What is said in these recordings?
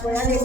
पानी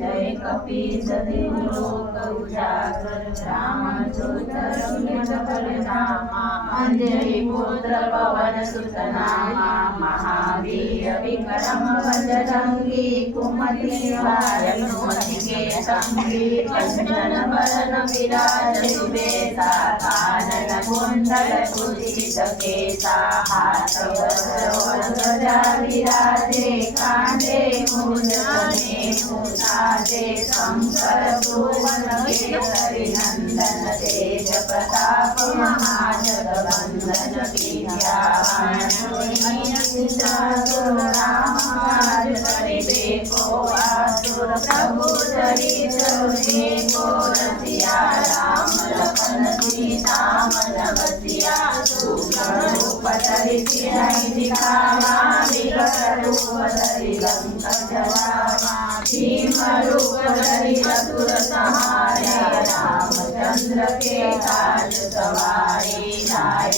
जय कपीस लोक उजागर रामचूतरम्यफलधामा अंजलि पुत्र पवन सुत नामा महावीर विक्रम बजरंगी कुमति निवार सुमति के संगी कंचन बरन विराज सुबेसा कानन कुंडल कुंचित केसा हाथ वज्र ध्वजा विराजे कांधे मुंजने मुसाजे शंकर भुवन केसरी नंदन तेज प्रताप महाजगवंदन विद्यावान राम काज करिबे को आतुर प्रभु चरित्र को रसिया राम लखन सीता मन बसिया रूप धरि सिरहि दिखावा विकट रूप धरि लंक जरावा भीम रूप धरि असुर संहारे रामचंद्र के काज सवारे लाय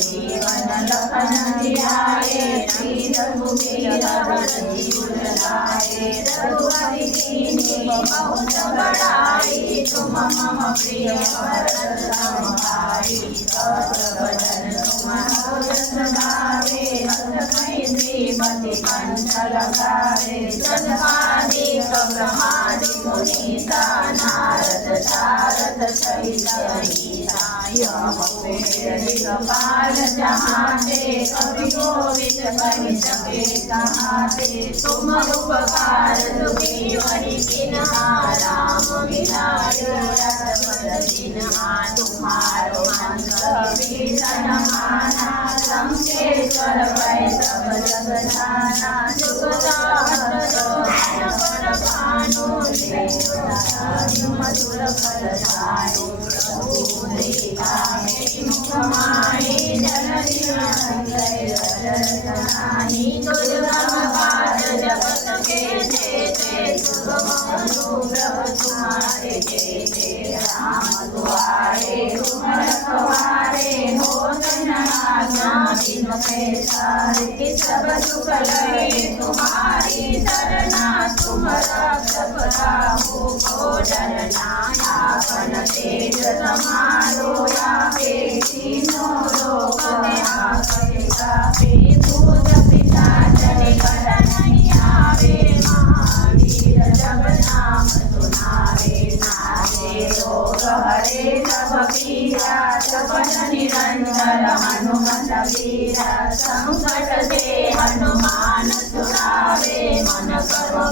जीवन लखन जियाए श्री रघुवीर जीवन लाए रघुपति कीन्ही बहुत बड़ाई तुम मम प्रिय भरत सम भाई सहस्र वदन तुम रस गावे श्रीमति कंठ लगावे जन्मादिक ब्रह्मादि मुनीसा नारद सारद सहित अहिसा यम कुबेर दिगपाल जहाते कवि गोविंद कहि सके कहाते तुम उपकार सुखी वरि किन्हा राम मिलायो रसपद दीन्हा तुम्हारो मंत्र भीषण माना लंकेश्वर भय सब जग जाना जुगदाहर पर भानु मधुर फल जानु प्रभु देवा मेरी मुखमाई जननी संजय रजनी दुर्गम पाद जगत के जेते सुगम अनुग्रह तुम्हारे जेते राम दुआरे तुम रखवारे हो आज्ञा बिन पैसारे सब सुख लहे तुम्हारी शरणा तुम रक्षक राहु को डरना आपन तेज समारो यावे तीनों लोक में आके गावे भूत पिशाच निकट नहीं आवे महावीर जब नाम सुनावे नावे रोग हरे सब पीरा जपन निरंतर हनुमत वीरा संकट से हनुमान छुड़ावे मन करो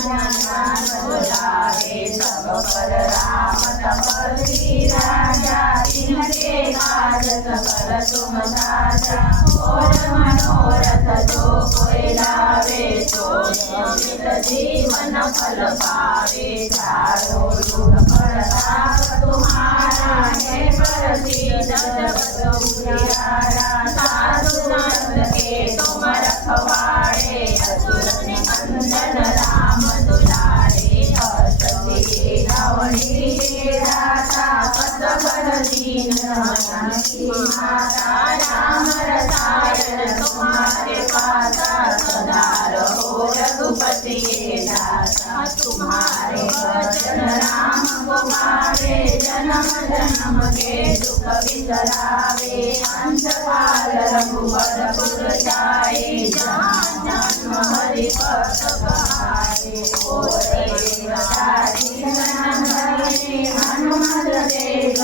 ज्ञान बुलावे सब पर राम तपस्वी राजा तिनके काज सकल तुम साजा और मनोरथ जो कोई लावे तो नियमित जीवन फल पावे चारों युग प्रताप तुम्हारा है प्रसिद्ध जगत उजियारा साधु संत के तुम रखवारे असुर निकंदन राम दुलारे अष्ट सिद्धि नवनीत के दाता असबर दीन की माता राम रसायन तुम्हारे पासा सदा रहो रघुपति के दाता तुम्हारे वचन राम को भावे जन्म जन्म के दुख बिसरावे अंत काल रघुवर पुर जाए जहाँ जन्म हरि भक्त कहाए ओ देवतारी हनुमत देव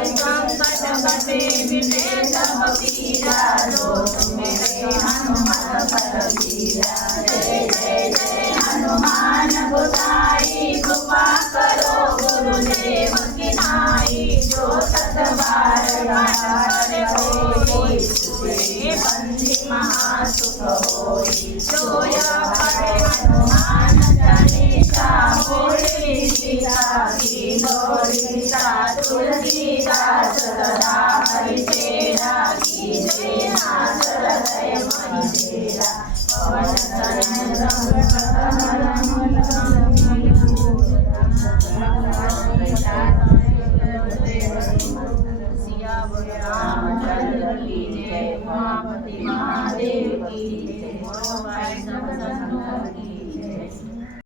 संकट कटे मिटे सब पीरा लोक मेरे हनुमत पर वीरा जय जय जय हनुमान गोसाई कृपा करो गुरुदेव की नाई जो सत बार करे होई बंदी महासुख होई जो या पढ़े हनुमान चालीसा होई सीता की गौरी पिता तुलसीदास सदा हरिचेरा कीजे नाथ हृदय मणि तेरा पवन तनय रंग सियावर रामचंद्र की जय। उमापति महादेव की जय।